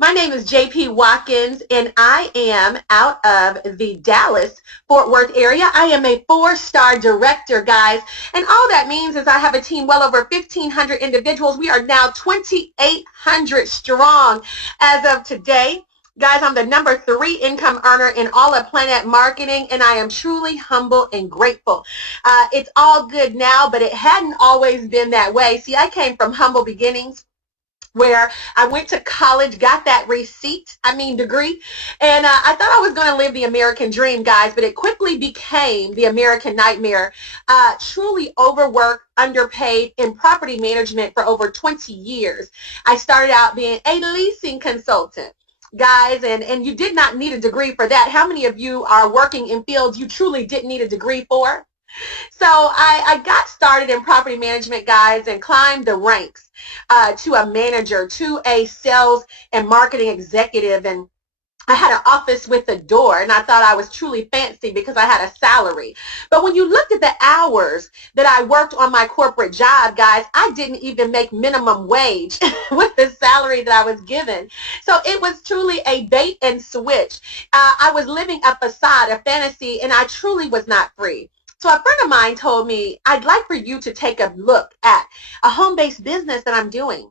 My name is JP Watkins, and I am out of the Dallas Fort Worth area. I am a four-star director, guys, and all that means is I have a team well over 1,500 individuals. We are now 2,800 strong as of today. Guys, I'm the number 3 income earner in all of Planet Marketing, and I am truly humble and grateful. It's all good now, but it hadn't always been that way. See, I came from humble beginnings where I went to college, got that degree, and I thought I was going to live the American dream, guys, but it quickly became the American nightmare. Truly overworked, underpaid in property management for over 20 years. I started out being a leasing consultant. Guys, and you did not need a degree for that. How many of you are working in fields you truly didn't need a degree for? So I got started in property management, guys, and climbed the ranks to a manager, to a sales and marketing executive, and I had an office with a door, and I thought I was truly fancy because I had a salary. But when you looked at the hours that I worked on my corporate job, guys, I didn't even make minimum wage with the salary that I was given. So it was truly a bait and switch. I was living a facade, a fantasy, and I truly was not free. So a friend of mine told me, I'd like for you to take a look at a home-based business that I'm doing.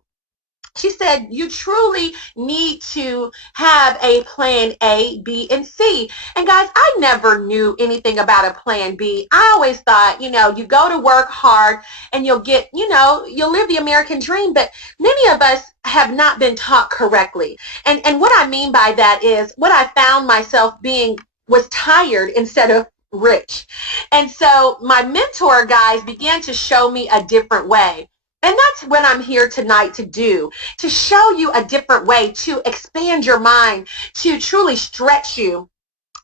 She said, you truly need to have a plan A, B, and C. And guys, I never knew anything about a plan B. I always thought, you go to work hard and you'll get, you'll live the American dream. But many of us have not been taught correctly. And what I mean by that is what I found myself being was tired instead of rich. And so my mentor, guys, began to show me a different way. And that's what I'm here tonight to do, to show you a different way, to expand your mind, to truly stretch you,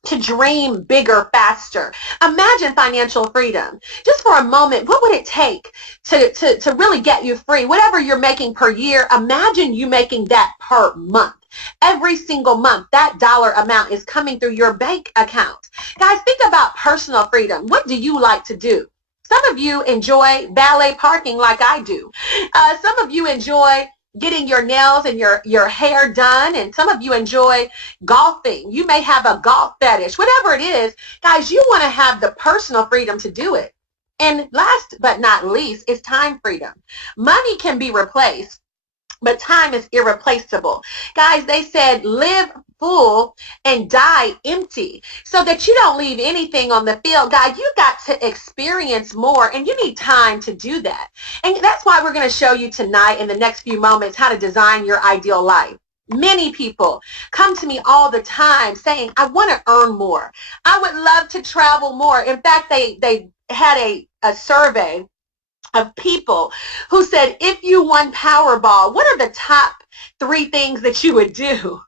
to dream bigger, faster. Imagine financial freedom. Just for a moment, what would it take to really get you free? Whatever you're making per year, imagine you making that per month. Every single month, that dollar amount is coming through your bank account. Guys, think about personal freedom. What do you like to do? Some of you enjoy valet parking like I do. Some of you enjoy getting your nails and your hair done, and some of you enjoy golfing. You may have a golf fetish. Whatever it is, guys, you want to have the personal freedom to do it. And last but not least is time freedom. Money can be replaced, but time is irreplaceable. Guys, they said live full and die empty, so that you don't leave anything on the field. Guys, you got to experience more, and you need time to do that. And that's why we're going to show you tonight in the next few moments how to design your ideal life. Many people come to me all the time saying, I want to earn more. I would love to travel more. In fact, they had a survey of people who said, if you won Powerball, what are the top 3 things that you would do?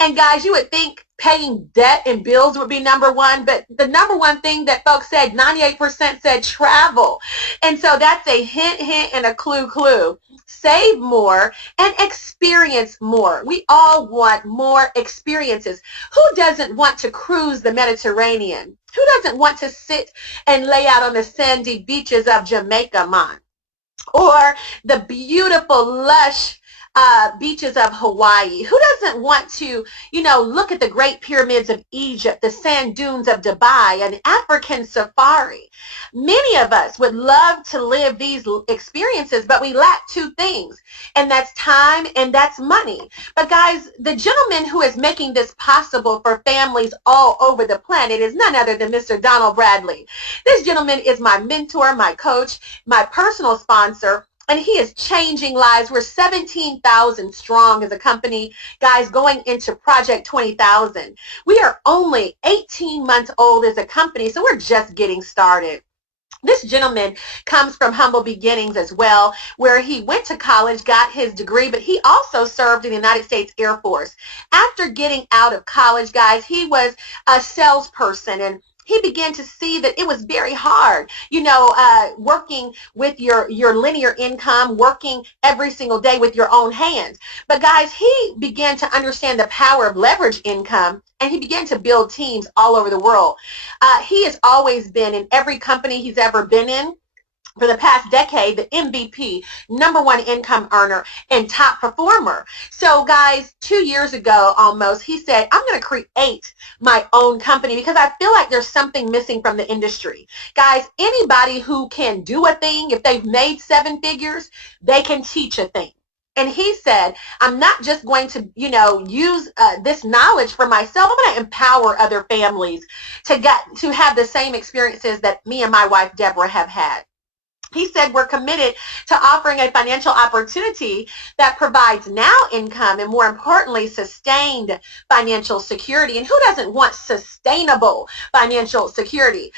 And guys, you would think paying debt and bills would be number 1, but the number 1 thing that folks said, 98% said travel. And so that's a hint, and a clue. Save more and experience more. We all want more experiences. Who doesn't want to cruise the Mediterranean? Who doesn't want to sit and lay out on the sandy beaches of Jamaica, or the beautiful, lush beaches of Hawaii? Who doesn't want to, look at the Great Pyramids of Egypt, the sand dunes of Dubai, an African safari? Many of us would love to live these experiences, but we lack 2 things, and that's time and that's money. But guys, the gentleman who is making this possible for families all over the planet is none other than Mr. Donald Bradley. This gentleman is my mentor, my coach, my personal sponsor, and he is changing lives. We're 17,000 strong as a company, guys, going into Project 20,000. We are only 18 months old as a company, so we're just getting started. This gentleman comes from humble beginnings as well, where he went to college, got his degree, but he also served in the United States Air Force. After getting out of college, guys, he was a salesperson, and he began to see that it was very hard, working with your linear income, working every single day with your own hands. But guys, he began to understand the power of leverage income, and he began to build teams all over the world. He has always been in every company he's ever been in. for the past decade, the MVP, #1 income earner and top performer. So guys, 2 years ago almost, he said, I'm going to create my own company because I feel like there's something missing from the industry. Guys, anybody who can do a thing, if they've made 7 figures, they can teach a thing. And he said, I'm not just going to, use this knowledge for myself. I'm going to empower other families to have the same experiences that me and my wife, Deborah, have had. He said, we're committed to offering a financial opportunity that provides now income and, more importantly, sustained financial security. And who doesn't want sustainable financial security?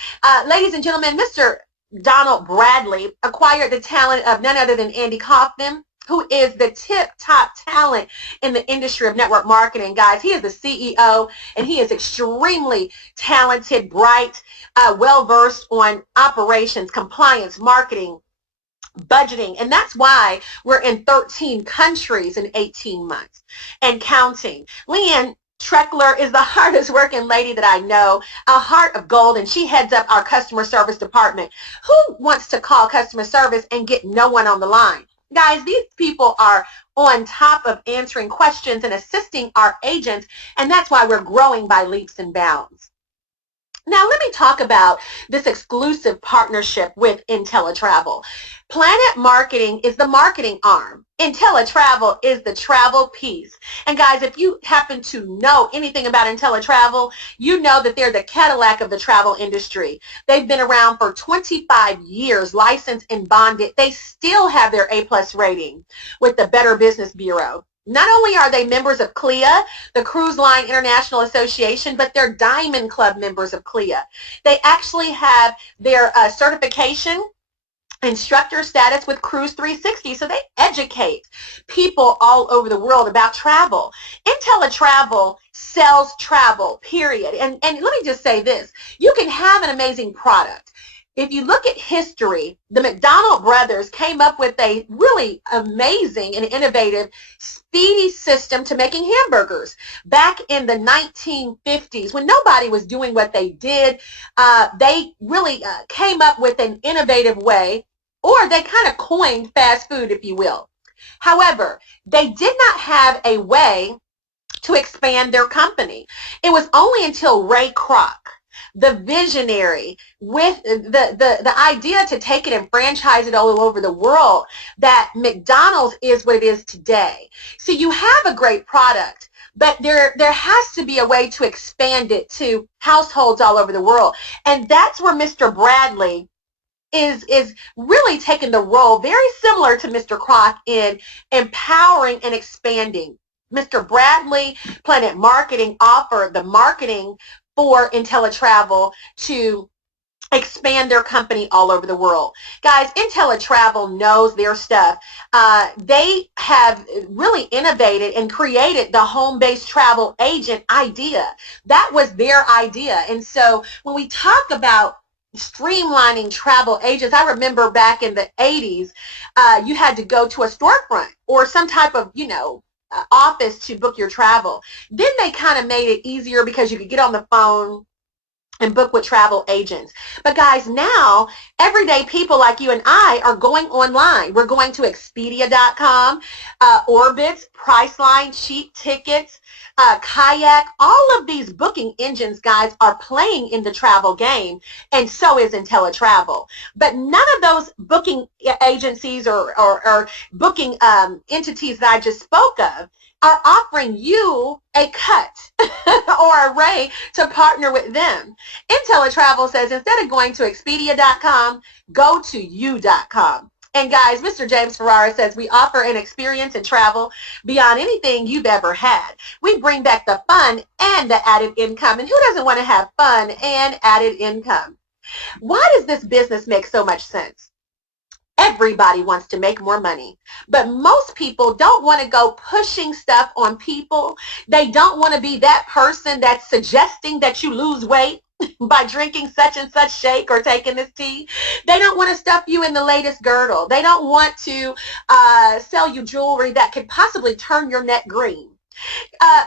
Ladies and gentlemen, Mr. Donald Bradley acquired the talent of none other than Andy Kaufman, who is the top talent in the industry of network marketing. Guys, he is the CEO, and he is extremely talented, bright, well-versed on operations, compliance, marketing, budgeting, and that's why we're in 13 countries in 18 months and counting. Leanne Treckler is the hardest working lady that I know, a heart of gold, and she heads up our customer service department. Who wants to call customer service and get no one on the line? Guys, these people are on top of answering questions and assisting our agents, and that's why we're growing by leaps and bounds. Now, let me talk about this exclusive partnership with IntelliTravel. Planet Marketing is the marketing arm. IntelliTravel is the travel piece. And guys, if you happen to know anything about IntelliTravel, you know that they're the Cadillac of the travel industry. They've been around for 25 years, licensed and bonded. They still have their A+ rating with the Better Business Bureau. Not only are they members of CLIA, the Cruise Line International Association, but they're Diamond Club members of CLIA. They actually have their certification instructor status with Cruise 360, so they educate people all over the world about travel. IntelliTravel sells travel, period. And let me just say this, you can have an amazing product. If you look at history, the McDonald brothers came up with a really amazing and innovative speedy system to making hamburgers back in the 1950s when nobody was doing what they did. They really came up with an innovative way, or they kind of coined fast food, if you will. However, they did not have a way to expand their company. It was only until Ray Kroc, the visionary, with the idea to take it and franchise it all over the world, that McDonald's is what it is today. So you have a great product, but there has to be a way to expand it to households all over the world. And that's where Mr. Bradley is really taking the role very similar to Mr. Kroc in empowering and expanding. Mr. Bradley, Planet Marketing, offer the marketing for IntelliTravel to expand their company all over the world. Guys, IntelliTravel knows their stuff. They have really innovated and created the home-based travel agent idea. That was their idea. And so when we talk about streamlining travel agents, I remember back in the 80s, you had to go to a storefront or some type of, office to book your travel. Then they kind of made it easier because you could get on the phone and book with travel agents. But guys, now everyday people like you and I are going online. We're going to Expedia.com, Orbitz, Priceline, Cheap Tickets, Kayak. All of these booking engines, guys, are playing in the travel game, and so is IntelliTravel. But none of those booking agencies or booking entities that I just spoke of are offering you a cut or a rate to partner with them. IntelliTravel says instead of going to Expedia.com, go to you.com. And guys, Mr. James Ferrara says we offer an experience in travel beyond anything you've ever had. We bring back the fun and the added income. And who doesn't want to have fun and added income? Why does this business make so much sense? Everybody wants to make more money, but most people don't want to go pushing stuff on people. They don't want to be that person that's suggesting that you lose weight by drinking such and such shake or taking this tea. They don't want to stuff you in the latest girdle. They don't want to sell you jewelry that could possibly turn your neck green.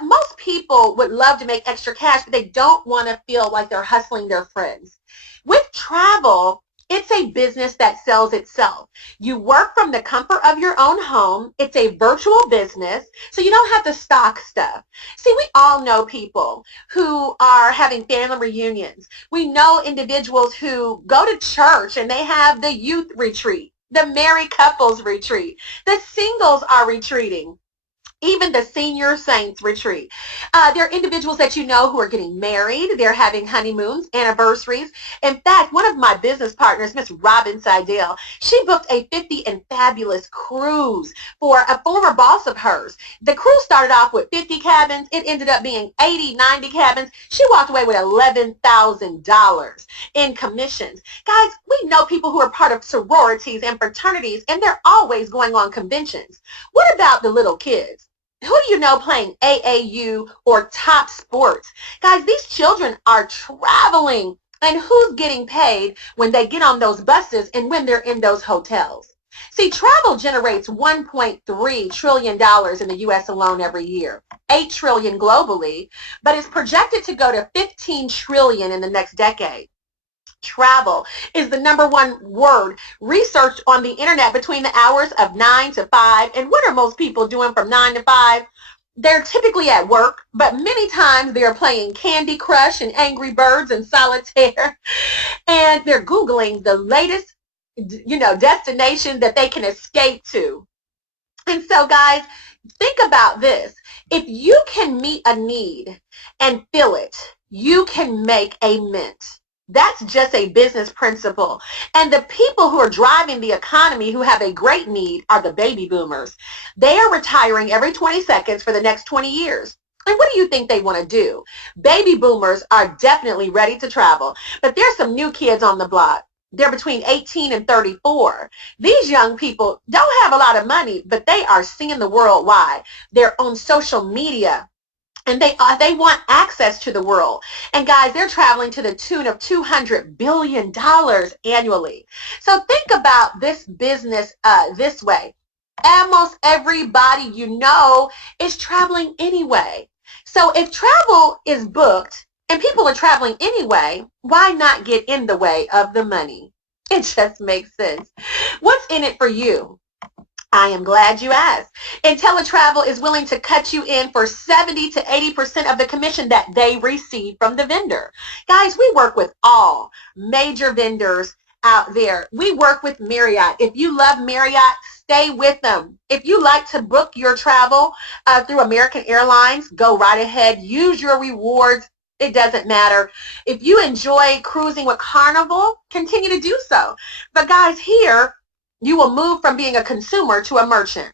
Most people would love to make extra cash, but they don't want to feel like they're hustling their friends. With travel, It's a business that sells itself. You work from the comfort of your own home. It's a virtual business, so you don't have to stock stuff. See, we all know people who are having family reunions. We know individuals who go to church and they have the youth retreat, the married couples retreat. The singles are retreating. Even the senior saints retreat. There are individuals that you know who are getting married. They're having honeymoons, anniversaries. In fact, one of my business partners, Miss Robin Seidel, she booked a 50 and fabulous cruise for a former boss of hers. The cruise started off with 50 cabins. It ended up being 80, 90 cabins. She walked away with $11,000 in commissions. Guys, we know people who are part of sororities and fraternities, and they're always going on conventions. What about the little kids? Who do you know playing AAU or top sports? Guys, these children are traveling, and who's getting paid when they get on those buses and when they're in those hotels? See, travel generates $1.3 trillion in the U.S. alone every year, $8 trillion globally, but it's projected to go to $15 trillion in the next decade. Travel is the #1 word researched on the internet between the hours of 9 to 5. And what are most people doing from 9 to 5? They're typically at work, but many times they're playing Candy Crush and Angry Birds and Solitaire, and they're Googling the latest, destination that they can escape to. And so, guys, think about this. If you can meet a need and fill it, you can make a mint. That's just a business principle. And the people who are driving the economy who have a great need are the baby boomers. They are retiring every 20 seconds for the next 20 years. And what do you think they want to do? Baby boomers are definitely ready to travel, but there's some new kids on the block. They're between 18 and 34. These young people don't have a lot of money, but they are seeing the world wide. They're on social media. And they want access to the world. And guys, they're traveling to the tune of $200 billion annually. So think about this business this way. Almost everybody you know is traveling anyway. So if travel is booked and people are traveling anyway, why not get in the way of the money? It just makes sense. What's in it for you? I am glad you asked. IntelliTravel is willing to cut you in for 70 to 80% of the commission that they receive from the vendor. Guys, we work with all major vendors out there. We work with Marriott. If you love Marriott, stay with them. If you like to book your travel through American Airlines, go right ahead. Use your rewards. It doesn't matter. If you enjoy cruising with Carnival, continue to do so. But guys, here, you will move from being a consumer to a merchant.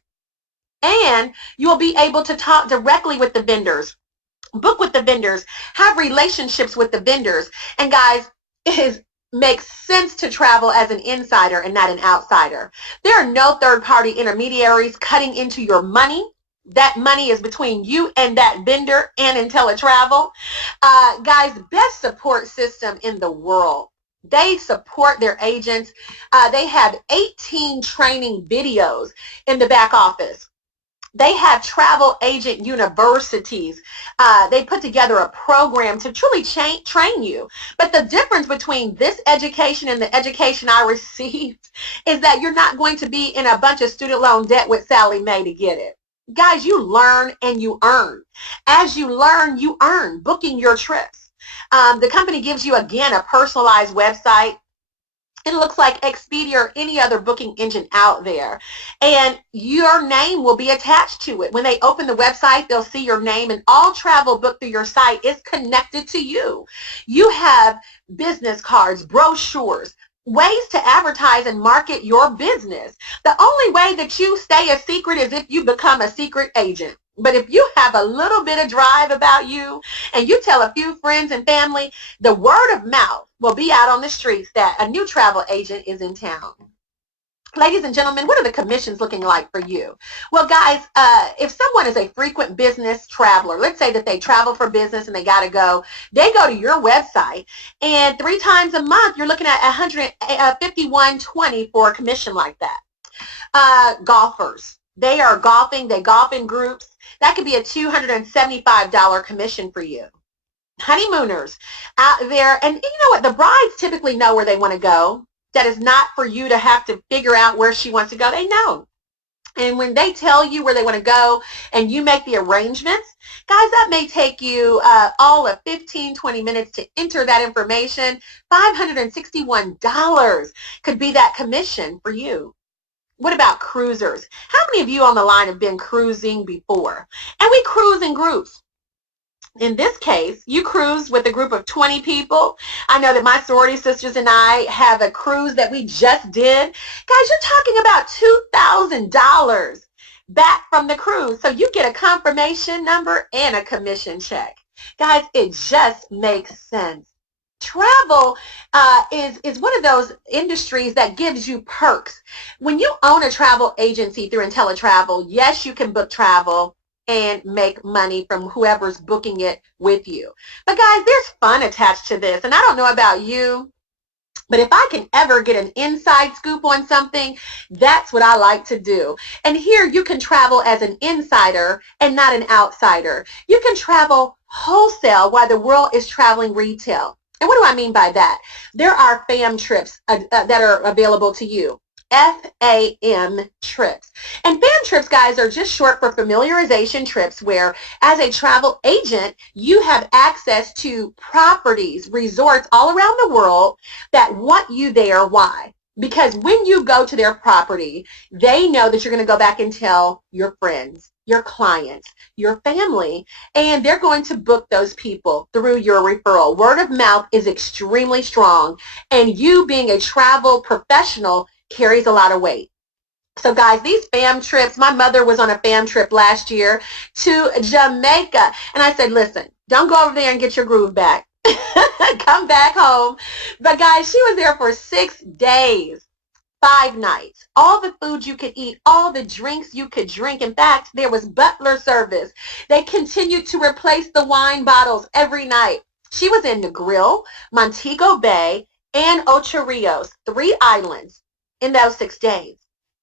And you will be able to talk directly with the vendors, book with the vendors, have relationships with the vendors. And guys, it makes sense to travel as an insider and not an outsider. There are no third-party intermediaries cutting into your money. That money is between you and that vendor and IntelliTravel. Guys, best support system in the world. They support their agents. They have 18 training videos in the back office. They have travel agent universities. They put together a program to truly train you. But the difference between this education and the education I received is that you're not going to be in a bunch of student loan debt with Sally Mae to get it. Guys, you learn and you earn. As you learn, you earn, booking your trips. The company gives you, again, a personalized website. It looks like Expedia or any other booking engine out there. And your name will be attached to it. When they open the website, they'll see your name, and all travel booked through your site is connected to you. You have business cards, brochures, ways to advertise and market your business. The only way that you stay a secret is if you become a secret agent. But if you have a little bit of drive about you and you tell a few friends and family, the word of mouth will be out on the streets that a new travel agent is in town. Ladies and gentlemen, what are the commissions looking like for you? Well, guys, if someone is a frequent business traveler, let's say that they travel for business and they got to go, they go to your website, and 3 times a month, you're looking at $151.20 for a commission like that. Golfers, they are golfing, they golf in groups. That could be a $275 commission for you. Honeymooners out there, and you know what? The brides typically know where they want to go. that is not for you to have to figure out where she wants to go. They know. And when they tell you where they want to go and you make the arrangements, guys, that may take you all of 15, 20 minutes to enter that information. $561 could be that commission for you. What about cruisers? How many of you on the line have been cruising before? And we cruise in groups. In this case, you cruise with a group of 20 people. I know that my sorority sisters and I have a cruise that we just did. Guys, you're talking about $2,000 back from the cruise. So you get a confirmation number and a commission check. Guys, it just makes sense. Travel is one of those industries that gives you perks. When you own a travel agency through IntelliTravel, yes, you can book travel and make money from whoever's booking it with you. But guys, there's fun attached to this. And I don't know about you, but if I can ever get an inside scoop on something, that's what I like to do. And here you can travel as an insider and not an outsider. You can travel wholesale while the world is traveling retail. And what do I mean by that? There are FAM trips that are available to you. FAM trips. And FAM trips, guys, are just short for familiarization trips, where as a travel agent, you have access to properties, resorts all around the world that want you there. Why? Because when you go to their property, they know that you're going to go back and tell your friends, your clients, your family, and they're going to book those people through your referral. Word of mouth is extremely strong, and you being a travel professional carries a lot of weight. So guys, these FAM trips, my mother was on a FAM trip last year to Jamaica, and I said, listen, don't go over there and get your groove back. Come back home. But guys, she was there for 6 days, 5 nights. All the food you could eat, all the drinks you could drink. In fact, there was butler service. They continued to replace the wine bottles every night. She was in Negril, Montego Bay, and Ocho Rios, 3 islands in those 6 days.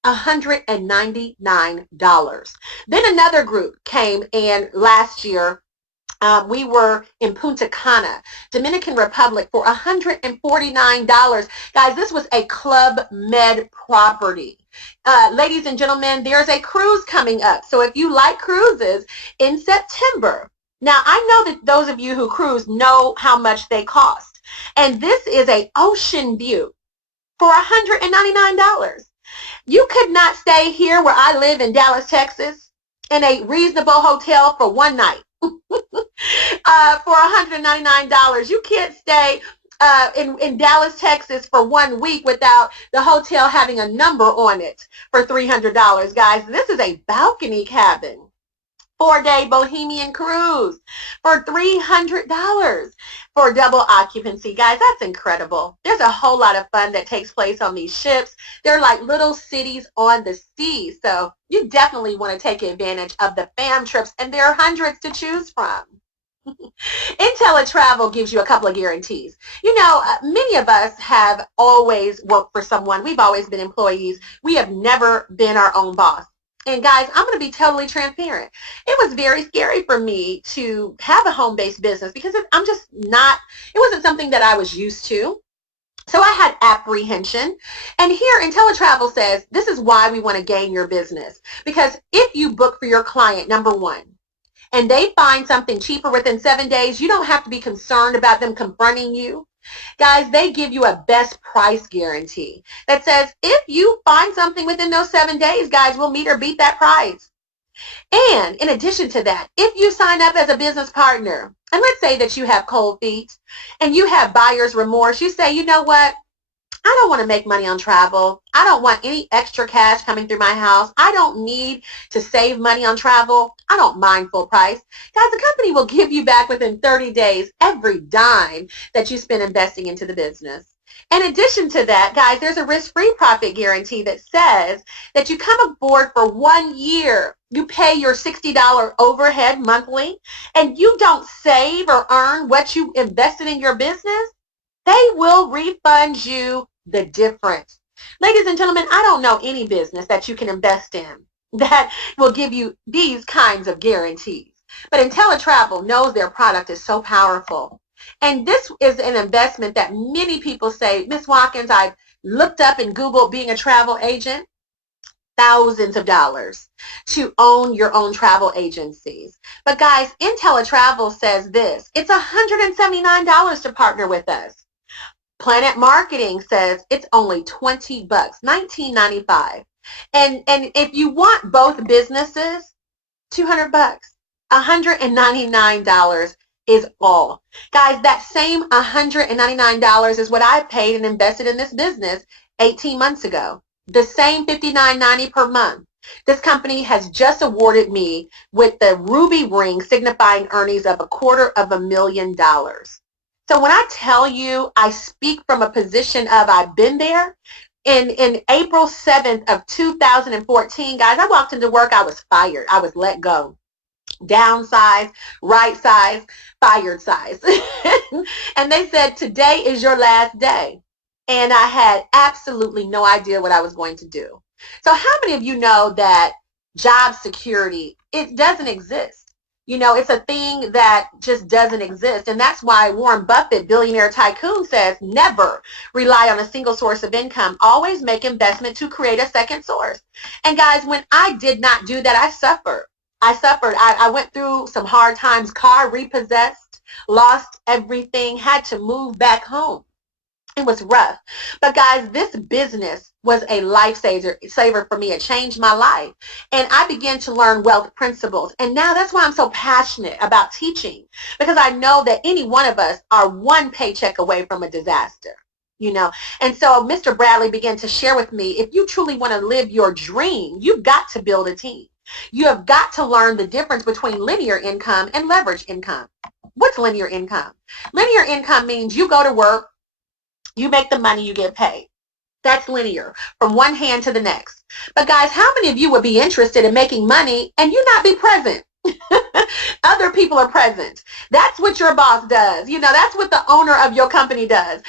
$199. Then another group came, and last year we were in Punta Cana, Dominican Republic, for $149. Guys, this was a Club Med property. Ladies and gentlemen, there's a cruise coming up. So if you like cruises, in September, now I know that those of you who cruise know how much they cost. And this is a ocean view for $199. You could not stay here where I live in Dallas, Texas, in a reasonable hotel for one night. For $199. You can't stay in Dallas, Texas for 1 week without the hotel having a number on it for $300. Guys, this is a balcony cabin. 4-day Bohemian cruise for $300 for double occupancy. Guys, that's incredible. There's a whole lot of fun that takes place on these ships. They're like little cities on the sea. So you definitely want to take advantage of the FAM trips, and there are hundreds to choose from. IntelliTravel gives you a couple of guarantees. You know, many of us have always worked for someone. We've always been employees. We have never been our own boss. And guys, I'm going to be totally transparent. It was very scary for me to have a home-based business because it wasn't something that I was used to. So I had apprehension. And here IntelliTravel says, this is why we want to gain your business. Because if you book for your client, number one, and they find something cheaper within 7 days, you don't have to be concerned about them confronting you. Guys, they give you a best price guarantee that says if you find something within those 7 days, guys, we'll meet or beat that price. And in addition to that, if you sign up as a business partner, and let's say that you have cold feet and you have buyer's remorse, you say, you know what? I don't want to make money on travel. I don't want any extra cash coming through my house. I don't need to save money on travel. I don't mind full price. Guys, the company will give you back within 30 days every dime that you spend investing into the business. In addition to that, guys, there's a risk-free profit guarantee that says that you come aboard for 1 year. You pay your $60 overhead monthly, and you don't save or earn what you invested in your business. They will refund you the difference. Ladies and gentlemen, I don't know any business that you can invest in that will give you these kinds of guarantees. But IntelliTravel knows their product is so powerful. And this is an investment that many people say, Ms. Watkins, I've looked up and Googled being a travel agent, thousands of dollars to own your own travel agencies. But guys, IntelliTravel says this, it's $179 to partner with us. Planet Marketing says it's only $20, $19.95. And if you want both businesses, $200, $199 is all. Guys, that same $199 is what I paid and invested in this business 18 months ago. The same $59.90 per month. This company has just awarded me with the Ruby ring signifying earnings of $250,000. So when I tell you, I speak from a position of I've been there. In April 7th of 2014, guys, I walked into work, I was fired. I was let go. Downsize, right size, fired size. And they said, today is your last day. And I had absolutely no idea what I was going to do. So how many of you know that job security, it doesn't exist? You know, it's a thing that just doesn't exist. And that's why Warren Buffett, billionaire tycoon, says never rely on a single source of income. Always make investment to create a second source. And guys, when I did not do that, I suffered. I went through some hard times, car repossessed, lost everything, had to move back home. It was rough. But guys, this business was a lifesaver for me. It changed my life. And I began to learn wealth principles. And now that's why I'm so passionate about teaching, because I know that any one of us are one paycheck away from a disaster. You know, and so Mr. Bradley began to share with me, if you truly want to live your dream, you've got to build a team. You have got to learn the difference between linear income and leverage income. What's linear income? Linear income means you go to work, you make the money, you get paid. That's linear, from one hand to the next. But guys, how many of you would be interested in making money and you not be present? Other people are present. That's what your boss does. You know, that's what the owner of your company does.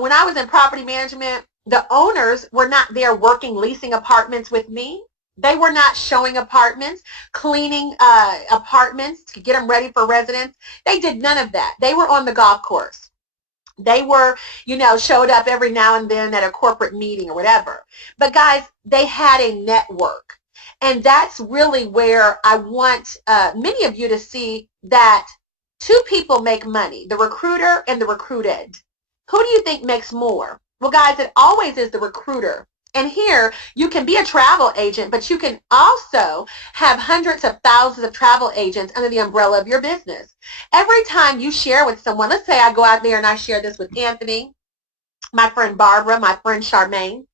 When I was in property management, the owners were not there working, leasing apartments with me. They were not showing apartments, cleaning apartments to get them ready for residents. They did none of that. They were on the golf course. They were, you know, showed up every now and then at a corporate meeting or whatever. But guys, they had a network. And that's really where I want many of you to see that two people make money, the recruiter and the recruited. Who do you think makes more? Well, guys, it always is the recruiter. And here, you can be a travel agent, but you can also have hundreds of thousands of travel agents under the umbrella of your business. Every time you share with someone, let's say I go out there and I share this with Anthony, my friend Barbara, my friend Charmaine,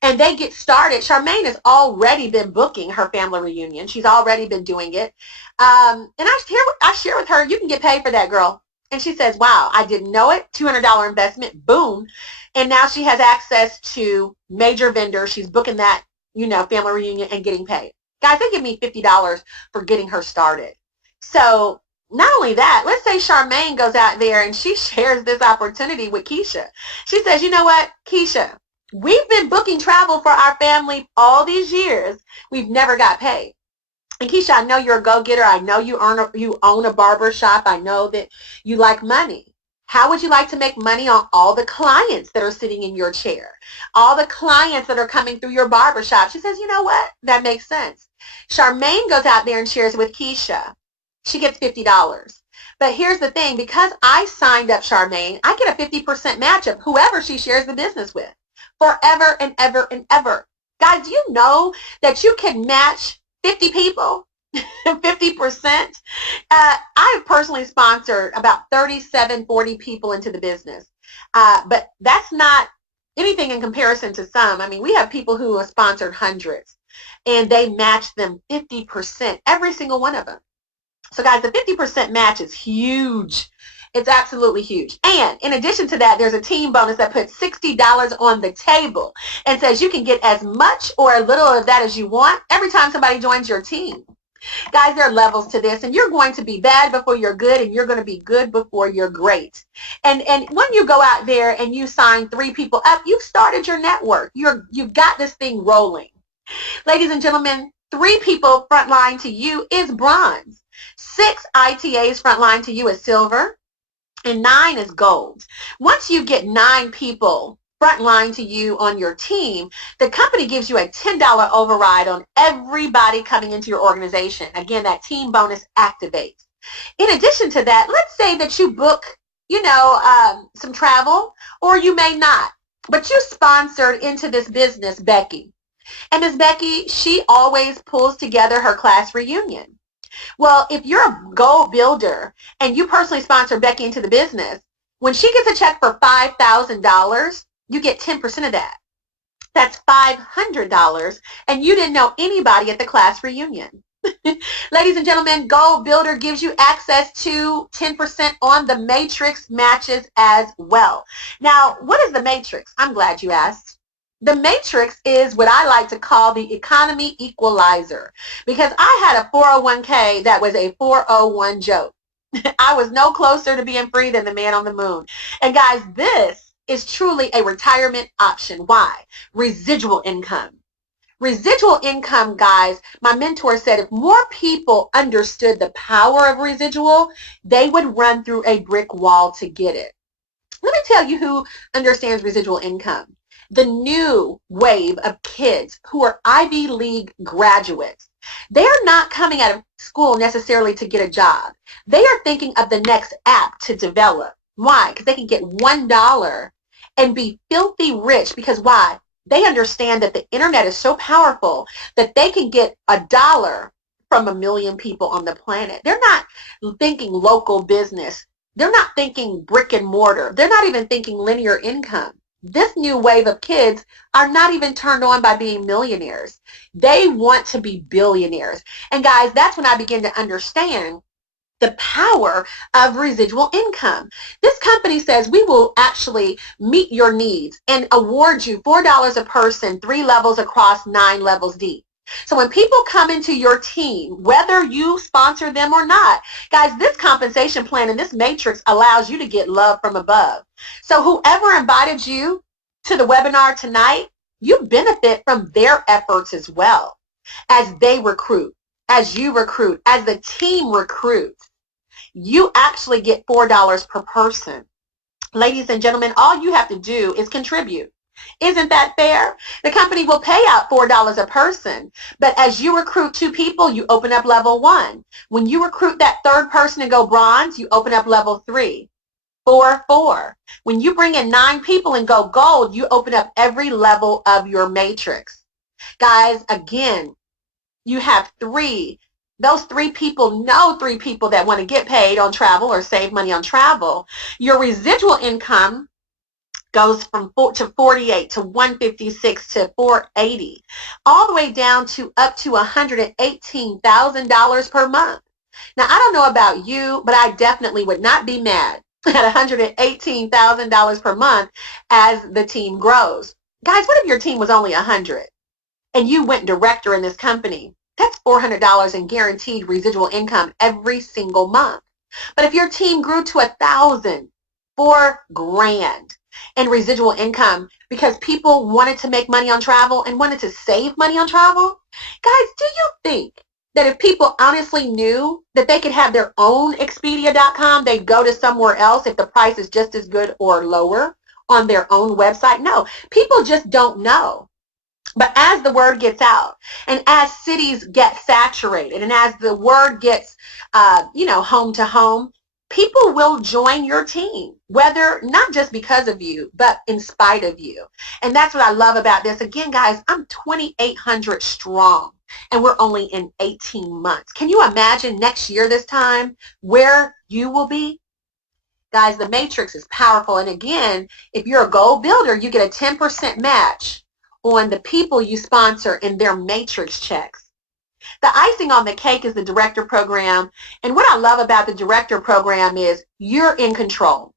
and they get started. Charmaine has already been booking her family reunion. She's already been doing it. And I share with her, you can get paid for that, girl. And she says, wow, I didn't know it. $200 investment, boom. And now she has access to major vendors. She's booking that, you know, family reunion and getting paid. Guys, they give me $50 for getting her started. So not only that, let's say Charmaine goes out there and she shares this opportunity with Keisha. She says, you know what, Keisha, we've been booking travel for our family all these years. We've never got paid. And Keisha, I know you're a go-getter. I know you own a barber shop. I know that you like money. How would you like to make money on all the clients that are sitting in your chair? All the clients that are coming through your barber shop? She says, you know what? That makes sense. Charmaine goes out there and shares with Keisha. She gets $50. But here's the thing. Because I signed up Charmaine, I get a 50% match of whoever she shares the business with. Forever and ever and ever. Guys, do you know that you can match 50 people? 50%. I have personally sponsored about 40 people into the business. But that's not anything in comparison to some. I mean, we have people who have sponsored hundreds, and they match them 50%, every single one of them. So guys, the 50% match is huge. It's absolutely huge. And in addition to that, there's a team bonus that puts $60 on the table and says you can get as much or a little of that as you want every time somebody joins your team. Guys, there are levels to this, and you're going to be bad before you're good, and you're going to be good before you're great. And when you go out there and you sign 3 people up, you've started your network. You've got this thing rolling. Ladies and gentlemen, 3 people frontline to you is bronze. 6 ITAs frontline to you is silver, and 9 is gold. Once you get 9 people front line to you on your team, the company gives you a $10 override on everybody coming into your organization. Again, that team bonus activates. In addition to that, let's say that you book, some travel, or you may not, but you sponsored into this business, Becky. And Miss Becky, she always pulls together her class reunion. Well, if you're a goal builder and you personally sponsor Becky into the business, when she gets a check for $5,000, you get 10% of that. That's $500, and you didn't know anybody at the class reunion. Ladies and gentlemen, Goal Builder gives you access to 10% on the Matrix matches as well. Now, what is the Matrix? I'm glad you asked. The Matrix is what I like to call the economy equalizer, because I had a 401k that was a 401 joke. I was no closer to being free than the man on the moon. And guys, this is truly a retirement option. Why? Residual income. Residual income, guys, my mentor said if more people understood the power of residual, they would run through a brick wall to get it. Let me tell you who understands residual income. The new wave of kids who are Ivy League graduates. They're not coming out of school necessarily to get a job. They are thinking of the next app to develop. Why? Because they can get $1 and be filthy rich. Because why? They understand that the internet is so powerful that they can get $1 from 1 million people on the planet. They're not thinking local business. They're not thinking brick and mortar. They're not even thinking linear income. This new wave of kids are not even turned on by being millionaires. They want to be billionaires. And guys, that's when I begin to understand the power of residual income. This company says we will actually meet your needs and award you $4 a person, 3 levels across, 9 levels deep. So when people come into your team, whether you sponsor them or not, guys, this compensation plan and this matrix allows you to get love from above. So whoever invited you to the webinar tonight, you benefit from their efforts as well as they recruit, as you recruit, as the team recruits. You actually get $4 per person. Ladies and gentlemen, all you have to do is contribute. Isn't that fair? The company will pay out $4 a person, but as you recruit 2 people, you open up level 1. When you recruit that 3rd person and go bronze, you open up level 3, 4, 4. When you bring in 9 people and go gold, you open up every level of your matrix. Guys, again, you have 3. Those 3 people know 3 people that want to get paid on travel or save money on travel. Your residual income goes from 48 to 156 to 480, all the way down to up to $118,000 per month. Now, I don't know about you, but I definitely would not be mad at $118,000 per month as the team grows. Guys, what if your team was only 100 and you went director in this company? That's $400 in guaranteed residual income every single month. But if your team grew to 1,000, $4,000 in residual income because people wanted to make money on travel and wanted to save money on travel, guys, do you think that if people honestly knew that they could have their own Expedia.com, they'd go to somewhere else if the price is just as good or lower on their own website? No, people just don't know. But as the word gets out and as cities get saturated and as the word gets, home to home, people will join your team, whether not just because of you, but in spite of you. And that's what I love about this. Again, guys, I'm 2,800 strong and we're only in 18 months. Can you imagine next year this time where you will be? Guys, the matrix is powerful. And again, if you're a goal builder, you get a 10% match on the people you sponsor in their matrix checks. The icing on the cake is the director program. And what I love about the director program is you're in control.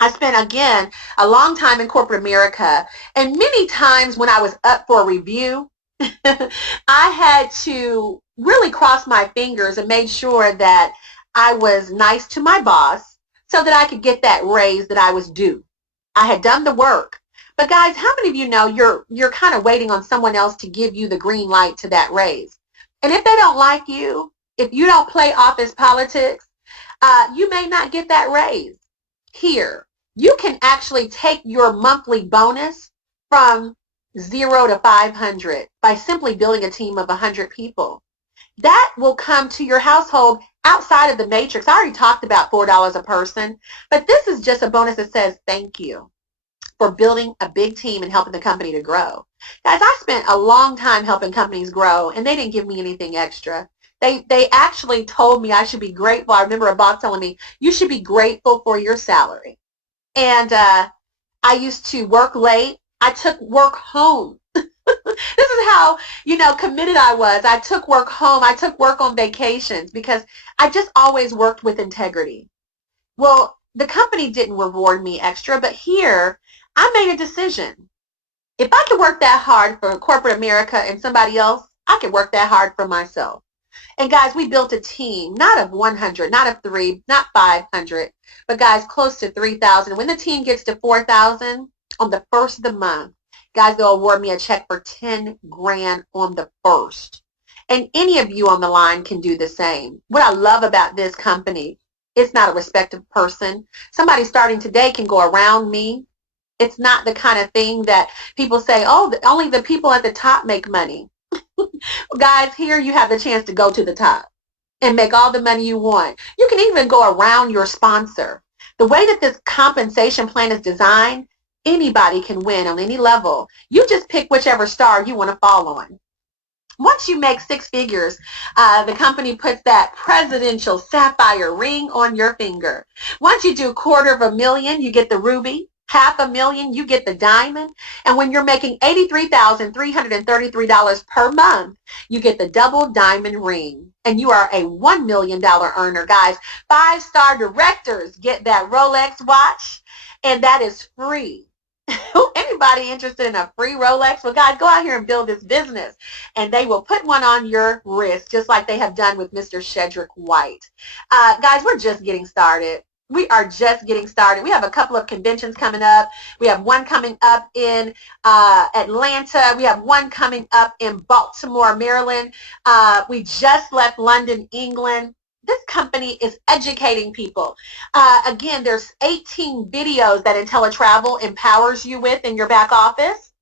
I spent, again, a long time in corporate America. And many times when I was up for a review, I had to really cross my fingers and make sure that I was nice to my boss so that I could get that raise that I was due. I had done the work. But guys, how many of you know you're kind of waiting on someone else to give you the green light to that raise? And if they don't like you, if you don't play office politics, you may not get that raise. Here, You can actually take your monthly bonus from 0 to 500 by simply building a team of 100 people. That will come to your household outside of the matrix. I already talked about $4 a person, but this is just a bonus that says thank you for building a big team and helping the company to grow. Guys, I spent a long time helping companies grow, and they didn't give me anything extra. They actually told me I should be grateful. I remember a boss telling me, you should be grateful for your salary. And I used to work late. I took work home. This is how, committed I was. I took work home. I took work on vacations because I just always worked with integrity. Well, the company didn't reward me extra, but here I made a decision. If I could work that hard for corporate America and somebody else, I could work that hard for myself. And guys, we built a team, not of 100, not of 3, not 500, but guys, close to 3,000. When the team gets to 4,000 on the first of the month, guys, they'll award me a check for 10 grand on the first. And any of you on the line can do the same. What I love about this company, it's not a respected person. Somebody starting today can go around me. It's not the kind of thing that people say, oh, only the people at the top make money. Guys, here you have the chance to go to the top and make all the money you want. You can even go around your sponsor. The way that this compensation plan is designed, anybody can win on any level. You just pick whichever star you want to fall on. Once you make 6 figures, the company puts that presidential sapphire ring on your finger. Once you do $250,000, you get the ruby. $500,000, you get the diamond. And when you're making $83,333 per month, you get the double diamond ring. And you are a $1 million earner, guys. 5-star directors get that Rolex watch, and that is free. Anybody interested in a free Rolex? Well, guys, go out here and build this business, and they will put one on your wrist, just like they have done with Mr. Shedrick White. Guys, we're just getting started. We are just getting started. We have a couple of conventions coming up. We have one coming up in Atlanta. We have one coming up in Baltimore, Maryland. We just left London, England. This company is educating people. Again, there's 18 videos that IntelliTravel empowers you with in your back office.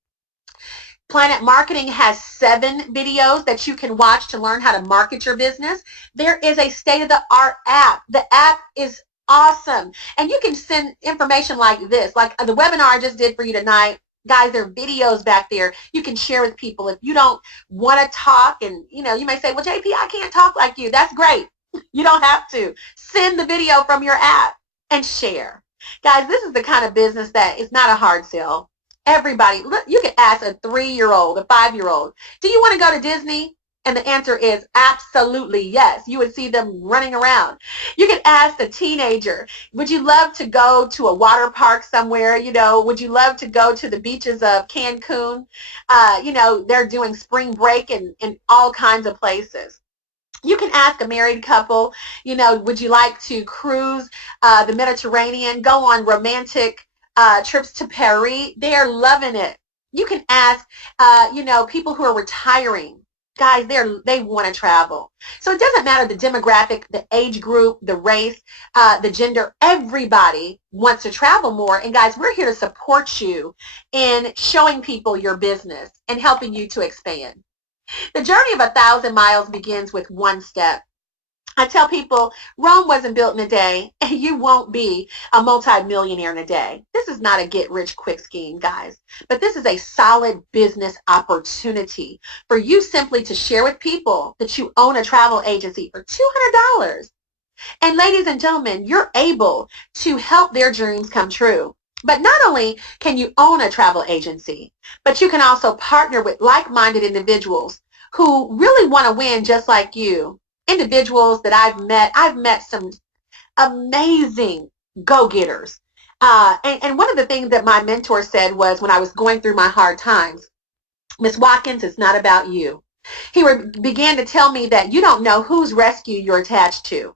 Planet Marketing has 7 videos that you can watch to learn how to market your business. There is a state-of-the-art app. The app is awesome. And you can send information like this, like the webinar I just did for you tonight. Guys, there are videos back there you can share with people. If you don't want to talk, and you may say, well, JP, I can't talk like you. That's great. You don't have to. Send the video from your app and share. Guys, this is the kind of business that is not a hard sell. Everybody, look, you can ask a 3-year-old, a 5-year-old, do you want to go to Disney? And the answer is absolutely yes. You would see them running around. You can ask a teenager, would you love to go to a water park somewhere? Would you love to go to the beaches of Cancun? They're doing spring break in all kinds of places. You can ask a married couple, would you like to cruise the Mediterranean, go on romantic trips to Paris? They are loving it. You can ask, people who are retiring. Guys, they want to travel. So it doesn't matter the demographic, the age group, the race, the gender. Everybody wants to travel more. And guys, we're here to support you in showing people your business and helping you to expand. The journey of 1,000 miles begins with one step. I tell people, Rome wasn't built in a day, and you won't be a multi-millionaire in a day. This is not a get-rich-quick scheme, guys, but this is a solid business opportunity for you simply to share with people that you own a travel agency for $200. And ladies and gentlemen, you're able to help their dreams come true. But not only can you own a travel agency, but you can also partner with like-minded individuals who really want to win just like you. Individuals that I've met some amazing go-getters. And one of the things that my mentor said was when I was going through my hard times, Miss Watkins, it's not about you. He began to tell me that you don't know whose rescue you're attached to.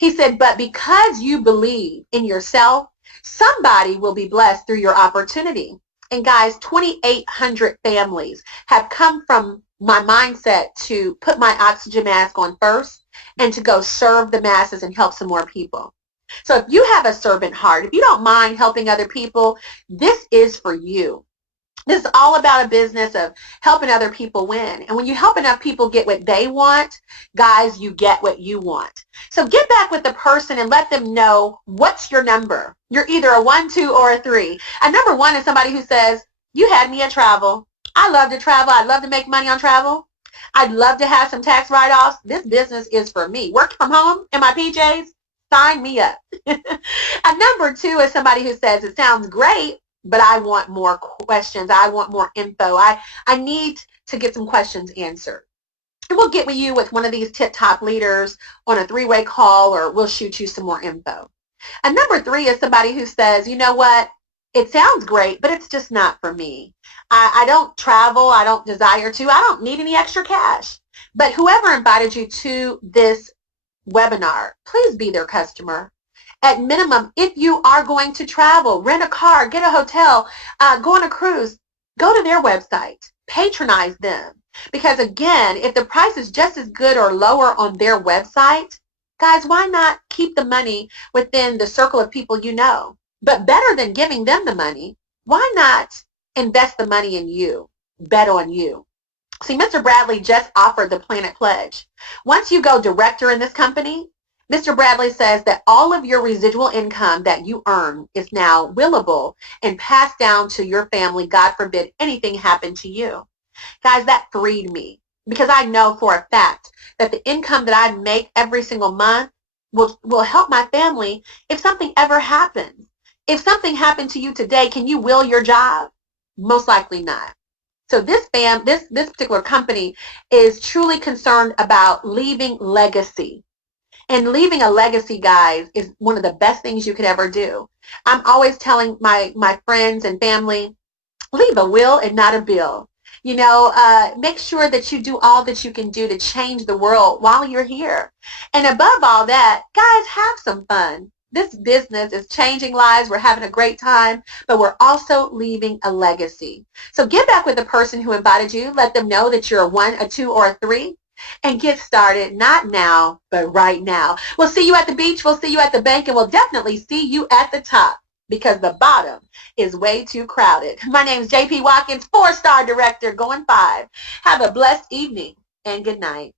He said, but because you believe in yourself, somebody will be blessed through your opportunity. And guys, 2,800 families have come from my mindset to put my oxygen mask on first and to go serve the masses and help some more people. So if you have a servant heart, if you don't mind helping other people, this is for you. This is all about a business of helping other people win. And when you help enough people get what they want, guys, you get what you want. So get back with the person and let them know what's your number. You're either a 1, 2, or a 3. A number 1 is somebody who says, you had me at travel. I love to travel. I love to make money on travel. I'd love to have some tax write-offs. This business is for me. Working from home in my PJs, sign me up. A number 2 is somebody who says, it sounds great, but I want more questions. I want more info. I need to get some questions answered. And we'll get with you with one of these tip top leaders on a 3-way call, or we'll shoot you some more info. And number 3 is somebody who says, you know what? It sounds great, but it's just not for me. I don't travel. I don't desire to. I don't need any extra cash. But whoever invited you to this webinar, please be their customer. At minimum, if you are going to travel, rent a car, get a hotel, go on a cruise, go to their website, patronize them. Because again, if the price is just as good or lower on their website, guys, why not keep the money within the circle of people you know? But better than giving them the money, why not invest the money in you? Bet on you. See, Mr. Bradley just offered the Planet Pledge. Once you go director in this company, Mr. Bradley says that all of your residual income that you earn is now willable and passed down to your family. God forbid anything happened to you. Guys, that freed me, because I know for a fact that the income that I make every single month will help my family if something ever happens. If something happened to you today, can you will your job? Most likely not. So this particular company is truly concerned about leaving legacy. And leaving a legacy, guys, is one of the best things you could ever do. I'm always telling my friends and family, leave a will and not a bill. You know, make sure that you do all that you can do to change the world while you're here. And above all that, guys, have some fun. This business is changing lives. We're having a great time, but we're also leaving a legacy. So get back with the person who invited you. Let them know that you're a 1, a 2, or a 3. And get started, not now, but right now. We'll see you at the beach. We'll see you at the bank. And we'll definitely see you at the top, because the bottom is way too crowded. My name is JP Watkins, 4-star director, going 5. Have a blessed evening and good night.